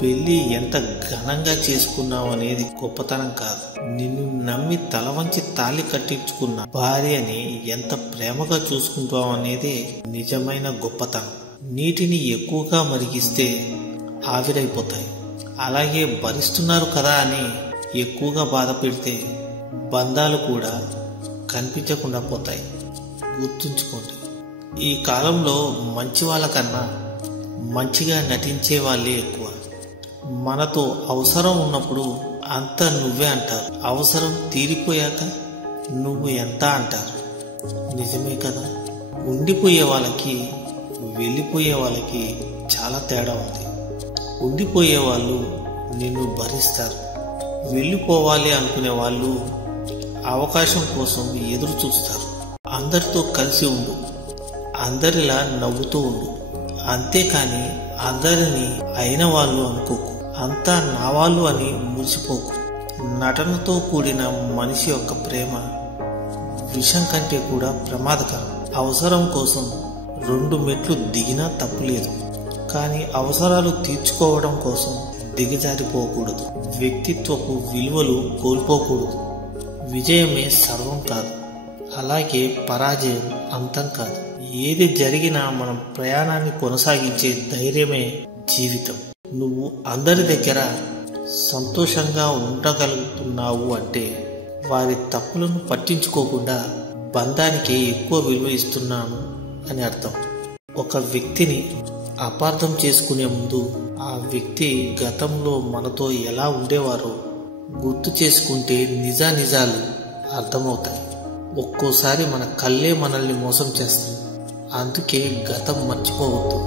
పెళ్లి ఎంత ఘనంగా చేసుకున్నావు అనేది గొప్పతనం కాదు, నిన్ను నమ్మి తల వంచి తాళి కట్టించుకున్న భార్యని ఎంత ప్రేమగా చూసుకుంటావు అనేదే నిజమైన గొప్పతనం. నీటిని ఎక్కువగా మరిగిస్తే ఆవిరైపోతాయి, అలాగే భరిస్తున్నారు కదా అని ఎక్కువగా బాధ పెడితే బంధాలు కూడా కనిపించకుండా పోతాయి. గుర్తుంచుకోండి, ఈ కాలంలో మంచి వాళ్ళకన్నా మంచిగా నటించే వాళ్ళే ఎక్కువ. మనతో అవసరం ఉన్నప్పుడు అంతా నువ్వే అంటారు, అవసరం తీరిపోయాక నువ్వు ఎంత అంటారు. నిజమే కదా. ఉండిపోయే వాళ్ళకి వెళ్ళిపోయే వాళ్ళకి చాలా తేడా ఉంది. ఉండిపోయే వాళ్ళు నిన్ను భరిస్తారు, వెళ్ళిపోవాలి అనుకునే వాళ్ళు అవకాశం కోసం ఎదురు చూస్తారు. అందరితో కలిసి ఉండు, అందరిలా నవ్వుతూ ఉండు, అంతేకాని అందరినీ అయిన వాళ్ళు అనుకోకు, అంతా నా వాళ్ళు అని మురిసిపోకు. నటనతో కూడిన మనిషి యొక్క ప్రేమ విషం కంటే కూడా ప్రమాదకరం. అవసరం కోసం 2 మెట్లు దిగినా తప్పులేదు, కానీ అవసరాలు తీర్చుకోవడం కోసం దిగజారిపోకూడదు. వ్యక్తిత్వపు విలువలు కోల్పోకూడదు. విజయమే సర్వం కాదు, అలాగే పరాజయం అంతం కాదు. ఏది జరిగినా మనం ప్రయాణాన్ని కొనసాగించే ధైర్యమే జీవితం. నువ్వు అందరి దగ్గర సంతోషంగా ఉండగలుగుతున్నావు అంటే వారి తప్పులను పట్టించుకోకుండా బంధానికి ఎక్కువ విలువ ఇస్తున్నాను అని అర్థం. ఒక వ్యక్తిని అపార్థం చేసుకునే ముందు ఆ వ్యక్తి గతంలో మనతో ఎలా ఉండేవారో గుర్తు చేసుకుంటే నిజాలు అర్థమవుతాయి. ఒక్కోసారి మన కళ్ళే మనల్ని మోసం చేస్తాయి, అందుకే గతం మర్చిపోవద్దు.